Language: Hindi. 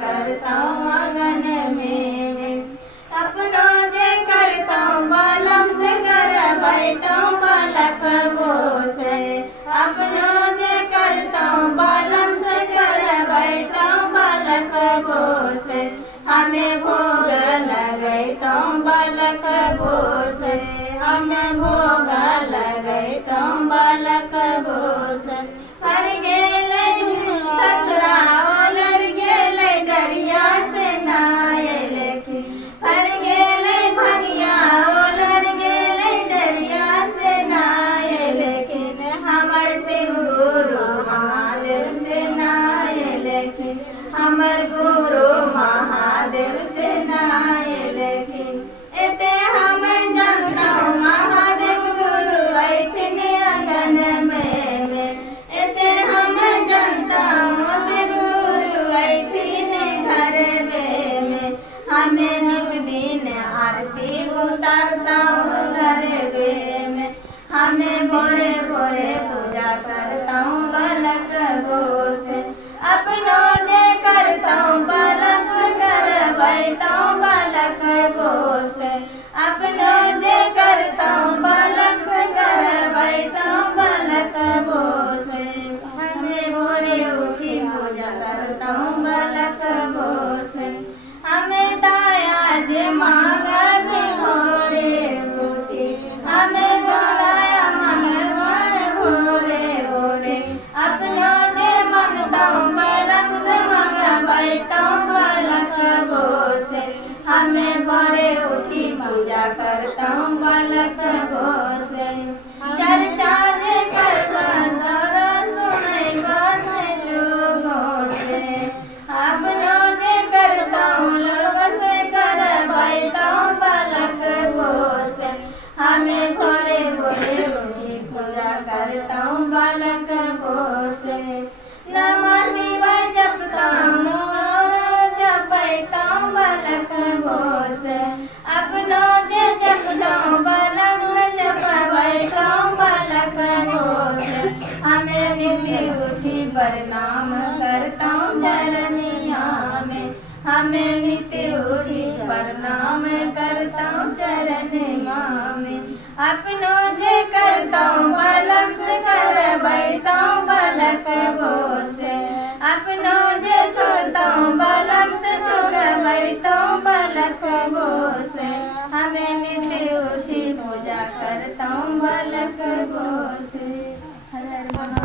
करता हूँ आंगन में अपनो जे करता हूँ बालम से करवाता हूँ बालक बोसे अपनो जे करता हूँ बालम से करवाता हूँ बालक बोसे हमें भोग लगता हूँ बालक बोसे हमें भोग लगता हूँ बालक बोसे हर गेले थथरा ओलर गेले डरिया से नाये लेकिन हर गेले भंगिया ओलर गेले डरिया से नाये लेकिन हमर शिव गुरु महादेव से नाये लेकिन हमर गुरु महादेव से नाये लेकिन एते हम जानता हूँ महादेव गुरु ऐथिन आंगन में एते हम जानता हूँ शिव गुरु ऐथिन घर में हमें नित दिन आरती उतारता हूँ गरबे में हमें भोरे भोरे पूजा करता हूँ बालक बोसे अपनो जे करता हूँ बालक से करवाता हूँ बालक बोसे अपनो जे करता हूँ बालक से करवाता हूँ बालक बोसे हमें भोरे उठी पूजा करता हूँ बालक बोसे हमें दाया जे मांगा भी भोरे उठी हमें दाया मांगे भोरे भोरे अपनो जे मांगता हूँ बालक से मंगवाता हूँ बालक बोसे हमें भोरे उठी पूजा करता हूँ बालक बोसे चर्चा जे करता सारा सुने बस लोगों से अपनो जे करता हूँ लोगों से करवाता हूँ बालक बोसे हमें भोरे भोरे उठी पूजा करता हूँ बालक बोसे नमः शिवाय जपता हूँ जपता हूँ बालक बोसे अपनो जे जपता हूँ बालक से जपवाता हूँ बालक बोसे हमें नित्य उठी प्रणाम करता हूँ चरनिया में हमें नित्य उठी प्रणाम करता हूँ चरनिया में अपनो जे करता हूँ बालक से करवाता हूँ बालक बोसे अपनो जे छोड़ता हूँ बालक से छोड़वाता हूँ बालक बोसे हमें नित्य उठी पूजा करता हूँ बालक बोसे हर हर